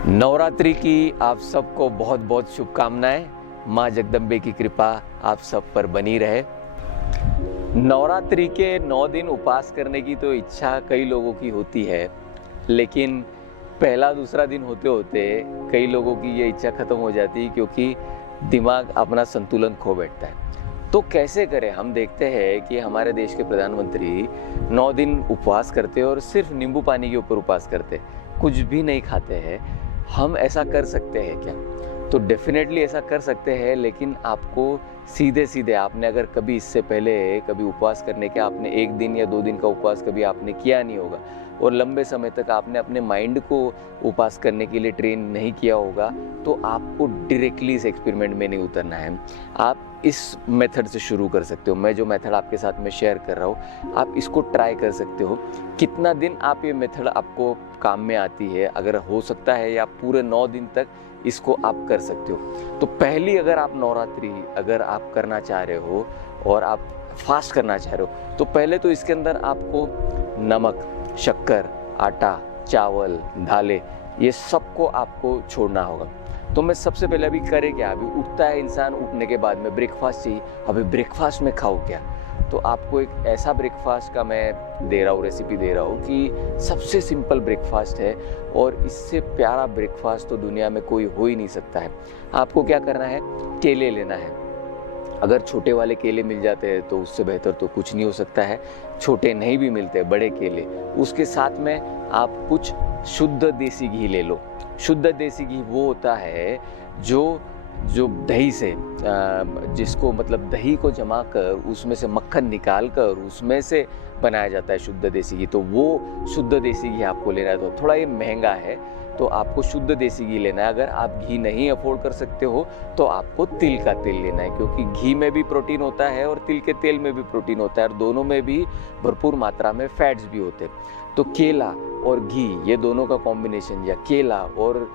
नवरात्रि की आप सबको बहुत बहुत शुभकामनाएं। माँ जगदम्बे की कृपा आप सब पर बनी रहे। नवरात्रि के 9 दिन उपवास करने की तो इच्छा कई लोगों की होती है, लेकिन पहला दूसरा दिन होते होते कई लोगों की ये इच्छा खत्म हो जाती है क्योंकि दिमाग अपना संतुलन खो बैठता है। तो कैसे करें? हम देखते हैं कि हमारे देश के प्रधानमंत्री 9 दिन उपवास करते हैं और सिर्फ नींबू पानी के ऊपर उपवास करते हैं, कुछ भी नहीं खाते हैं। हम ऐसा कर सकते हैं क्या? तो डेफिनेटली ऐसा कर सकते हैं, लेकिन आपको सीधे सीधे आपने अगर कभी इससे पहले कभी उपवास करने के आपने 1 दिन या 2 दिन का उपवास कभी आपने किया नहीं होगा और लंबे समय तक आपने अपने माइंड को उपवास करने के लिए ट्रेन नहीं किया होगा, तो आपको डायरेक्टली इस एक्सपेरिमेंट में नहीं उतरना है। आप इस मेथड से शुरू कर सकते हो। मैं जो मेथड आपके साथ में शेयर कर रहा हूँ, आप इसको ट्राई कर सकते हो। कितना दिन आप ये मेथड आपको काम में आती है, अगर हो सकता है या पूरे 9 दिन तक इसको आप कर सकते हो। तो पहली अगर आप नवरात्रि अगर आप करना चाह रहे हो और आप फास्ट करना चाह रहे हो, तो पहले तो इसके अंदर आपको नमक, शक्कर, आटा, चावल, दालें, ये सबको आपको छोड़ना होगा। तो मैं सबसे पहले अभी करे क्या, अभी उठता है इंसान, उठने के बाद में ब्रेकफास्ट चाहिए। अभी ब्रेकफास्ट में खाओ क्या? तो आपको एक ऐसा ब्रेकफास्ट का मैं दे रहा हूँ, रेसिपी दे रहा हूँ कि सबसे सिंपल ब्रेकफास्ट है और इससे प्यारा ब्रेकफास्ट तो दुनिया में कोई हो ही नहीं सकता है। आपको क्या करना है, केले लेना है। अगर छोटे वाले केले मिल जाते हैं तो उससे बेहतर तो कुछ नहीं हो सकता है। छोटे नहीं भी मिलते, बड़े केले, उसके साथ में आप कुछ शुद्ध देसी घी ले लो। शुद्ध देसी घी वो होता है जो दही से जिसको मतलब दही को जमा कर उसमें से मक्खन निकाल कर उसमें से बनाया जाता है शुद्ध देसी घी। तो वो शुद्ध देसी घी आपको लेना है। तो थोड़ा ये महंगा है, तो आपको शुद्ध देसी घी लेना है। अगर आप घी नहीं अफोर्ड कर सकते हो तो आपको तिल का तेल लेना है, क्योंकि घी में भी प्रोटीन होता है और तिल के तेल में भी प्रोटीन होता है और दोनों में भी भरपूर मात्रा में फैट्स भी होते हैं। तो केला और घी, ये दोनों का कॉम्बिनेशन, या केला और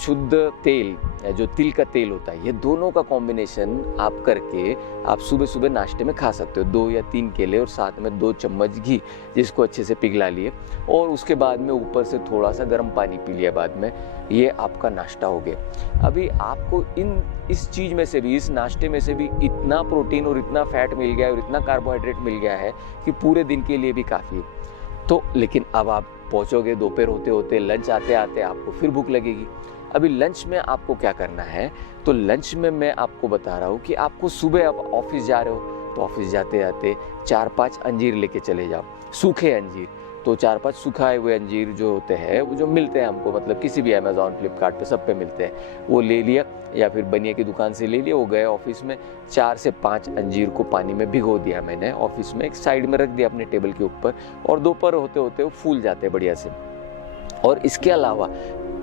शुद्ध तेल जो तिल का तेल होता है, ये दोनों का कॉम्बिनेशन आप करके आप सुबह सुबह नाश्ते में खा सकते हो। 2 या 3 केले और साथ में 2 चम्मच घी, जिसको अच्छे से पिघला लिए और उसके बाद में ऊपर से थोड़ा सा गर्म पानी पी लिया बाद में, ये आपका नाश्ता हो गया। अभी आपको इस चीज़ में से भी, इस नाश्ते में से भी इतना प्रोटीन और इतना फैट मिल गया है और इतना कार्बोहाइड्रेट मिल गया है कि पूरे दिन के लिए भी काफ़ी है। तो लेकिन अब आप पहुँचोगे दोपहर होते होते, लंच आते आते आपको फिर भूख लगेगी। अभी लंच में आपको क्या करना है, तो लंच में मैं आपको बता रहा हूँ कि आपको सुबह आप ऑफिस जा रहे हो तो ऑफिस जाते जाते 4-5 अंजीर लेके चले जाओ, सूखे अंजीर। तो 4-5 सुखाए हुए अंजीर जो होते हैं, वो जो मिलते हैं हमको, मतलब किसी भी अमेज़ॉन, फ्लिपकार्ट पे सब पे मिलते हैं, वो ले लिया या फिर बनिया की दुकान से ले लिया। वो गए ऑफिस में, 4 से 5 अंजीर को पानी में भिगो दिया मैंने ऑफिस में, एक साइड में रख दिया अपने टेबल के ऊपर, और दोपहर होते होते वो फूल जाते हैं बढ़िया से। और इसके अलावा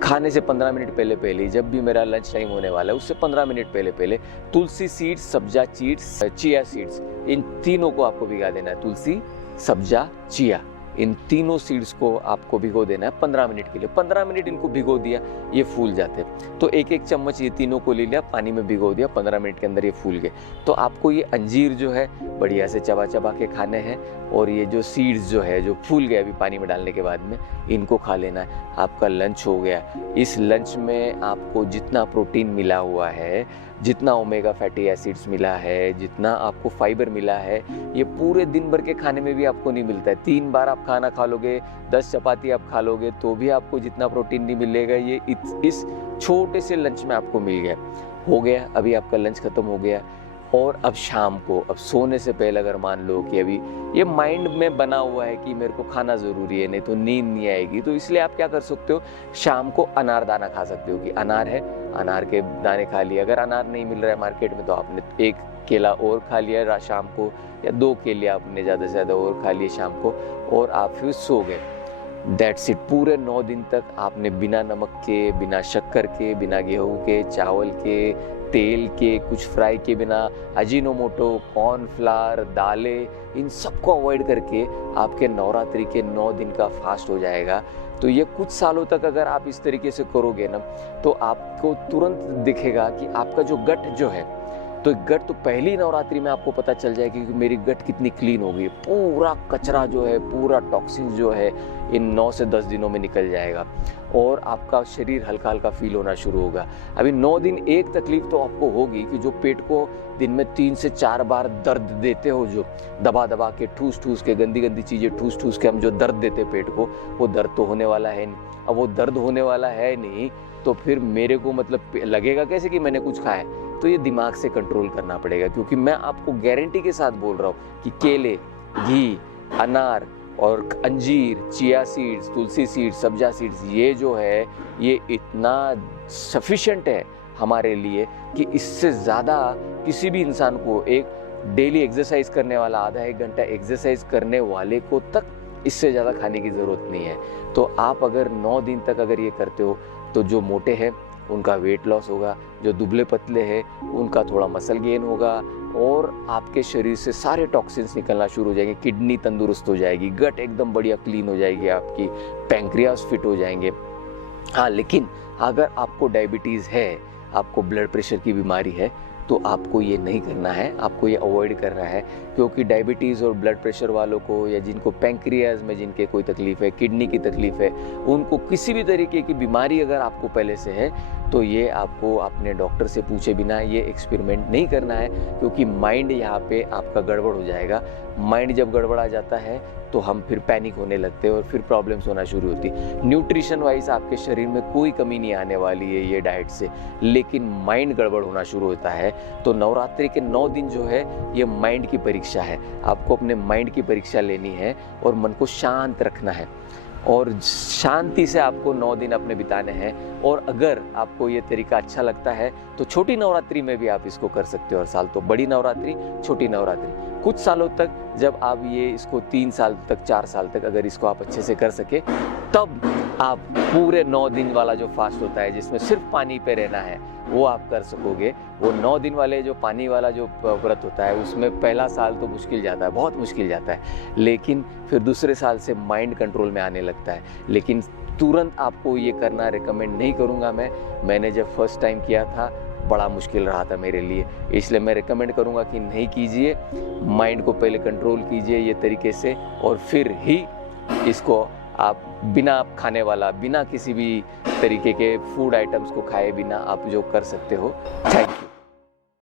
खाने से 15 मिनट पहले पहले, जब भी मेरा लंच टाइम होने वाला है उससे 15 मिनट पहले पहले, तुलसी सीड्स, सब्जा सीड्स, चिया सीड्स, इन तीनों को आपको भिगा देना है। तुलसी, सब्जा, चिया, इन तीनों सीड्स को आपको भिगो देना है 15 मिनट के लिए। 15 मिनट इनको भिगो दिया, ये फूल जाते हैं। तो 1-1 चम्मच ये तीनों को ले लिया, पानी में भिगो दिया, 15 मिनट के अंदर ये फूल गए। तो आपको ये अंजीर जो है बढ़िया से चबा चबा के खाने हैं, और ये जो सीड्स जो है जो फूल गए अभी पानी में डालने के बाद में, इनको खा लेना है। आपका लंच हो गया। इस लंच में आपको जितना प्रोटीन मिला हुआ है, जितना ओमेगा फैटी एसिड्स मिला है, जितना आपको फाइबर मिला है, ये पूरे दिन भर के खाने में भी आपको नहीं मिलता है। 3 बार आप खाना खा लोगे, 10 चपाती आप खा लोगे तो भी आपको जितना प्रोटीन नहीं मिलेगा, ये इस छोटे से लंच में आपको मिल गया। हो गया, अभी आपका लंच खत्म हो गया। और अब शाम को, अब सोने से पहले अगर मान लो कि अभी ये माइंड में बना हुआ है कि मेरे को खाना ज़रूरी है, नहीं तो नींद नहीं आएगी, तो इसलिए आप क्या कर सकते हो, शाम को अनार दाना खा सकते हो। कि अनार है, अनार के दाने खा लिए। अगर अनार नहीं मिल रहा है मार्केट में तो आपने 1 केला और खा लिया शाम को, या 2 केले आपने ज़्यादा से ज़्यादा और खा लिए शाम को, और आप फिर सो गए। That's it. पूरे 9 दिन तक आपने बिना नमक के, बिना शक्कर के, बिना गेहूं के, चावल के, तेल के, कुछ फ्राई के बिना, अजीनोमोटो, कॉर्नफ्लावर, दालें, इन सबको अवॉइड करके आपके नवरात्रि के 9 दिन का फास्ट हो जाएगा। तो ये कुछ सालों तक अगर आप इस तरीके से करोगे ना, तो आपको तुरंत दिखेगा कि आपका जो गट जो है, तो गट तो पहली नवरात्रि में आपको पता चल जाएगी कि मेरी गट कितनी क्लीन हो गई। पूरा कचरा जो है, पूरा टॉक्सिन जो है इन 9 से 10 दिनों में निकल जाएगा और आपका शरीर हल्का हल्का फील होना शुरू होगा। अभी 9 दिन एक तकलीफ तो आपको होगी कि जो पेट को दिन में 3 से 4 बार दर्द देते हो, जो दबा दबा के ठूस ठूस के गंदी गंदी चीज़ें ठूस ठूस के हम जो दर्द देते पेट को, वो दर्द तो होने वाला है नहीं। अब वो दर्द होने वाला है नहीं तो फिर मेरे को मतलब लगेगा कैसे कि मैंने कुछ खाया। तो ये दिमाग से कंट्रोल करना पड़ेगा, क्योंकि मैं आपको गारंटी के साथ बोल रहा हूँ कि केले, घी, अनार और अंजीर, चिया सीड्स, तुलसी सीड्स, सब्जा सीड्स, ये जो है ये इतना सफिशिएंट है हमारे लिए कि इससे ज़्यादा किसी भी इंसान को, एक डेली एक्सरसाइज करने वाला, आधा एक घंटा एक्सरसाइज करने वाले को तक इससे ज़्यादा खाने की ज़रूरत नहीं है। तो आप अगर 9 दिन तक अगर ये करते हो तो जो मोटे हैं उनका वेट लॉस होगा, जो दुबले पतले हैं उनका थोड़ा मसल गेन होगा और आपके शरीर से सारे टॉक्सिन्स निकलना शुरू हो जाएंगे। किडनी तंदुरुस्त हो जाएगी, गट एकदम बढ़िया क्लीन हो जाएगी आपकी, पैंक्रियास फिट हो जाएंगे। हाँ, लेकिन अगर आपको डायबिटीज़ है, आपको ब्लड प्रेशर की बीमारी है, तो आपको ये नहीं करना है, आपको ये अवॉइड करना है, क्योंकि डायबिटीज़ और ब्लड प्रेशर वालों को, या जिनको पैंक्रियाज में जिनके कोई तकलीफ़ है, किडनी की तकलीफ़ है, उनको किसी भी तरीके की बीमारी अगर आपको पहले से है तो ये आपको अपने डॉक्टर से पूछे बिना ये एक्सपेरिमेंट नहीं करना है, क्योंकि माइंड यहाँ पे आपका गड़बड़ हो जाएगा। माइंड जब गड़बड़ा जाता है तो हम फिर पैनिक होने लगते हैं और फिर प्रॉब्लम्स होना शुरू होती। न्यूट्रिशन वाइज आपके शरीर में कोई कमी नहीं आने वाली है ये डाइट से, लेकिन माइंड गड़बड़ होना शुरू होता है। तो नवरात्रि के 9 दिन जो है ये माइंड की परीक्षा है। आपको अपने माइंड की परीक्षा लेनी है और मन को शांत रखना है और शांति से आपको 9 दिन अपने बिताने हैं। और अगर आपको ये तरीका अच्छा लगता है तो छोटी नवरात्रि में भी आप इसको कर सकते हो हर साल। तो बड़ी नवरात्रि, छोटी नवरात्रि, कुछ सालों तक जब आप ये इसको 3 साल तक, 4 साल तक अगर इसको आप अच्छे से कर सके, तब आप पूरे 9 दिन वाला जो फास्ट होता है जिसमें सिर्फ पानी पे रहना है वो आप कर सकोगे। वो 9 दिन वाले जो पानी वाला जो व्रत होता है उसमें पहला साल तो मुश्किल जाता है, बहुत मुश्किल जाता है, लेकिन फिर दूसरे साल से माइंड कंट्रोल में आने लगता है। लेकिन तुरंत आपको ये करना रिकमेंड नहीं करूँगा मैंने जब फर्स्ट टाइम किया था बड़ा मुश्किल रहा था मेरे लिए, इसलिए मैं रिकमेंड करूँगा कि नहीं कीजिए। माइंड को पहले कंट्रोल कीजिए ये तरीके से और फिर ही इसको आप बिना खाने वाला, बिना किसी भी तरीके के फूड आइटम्स को खाए बिना आप जो कर सकते हो। थैंक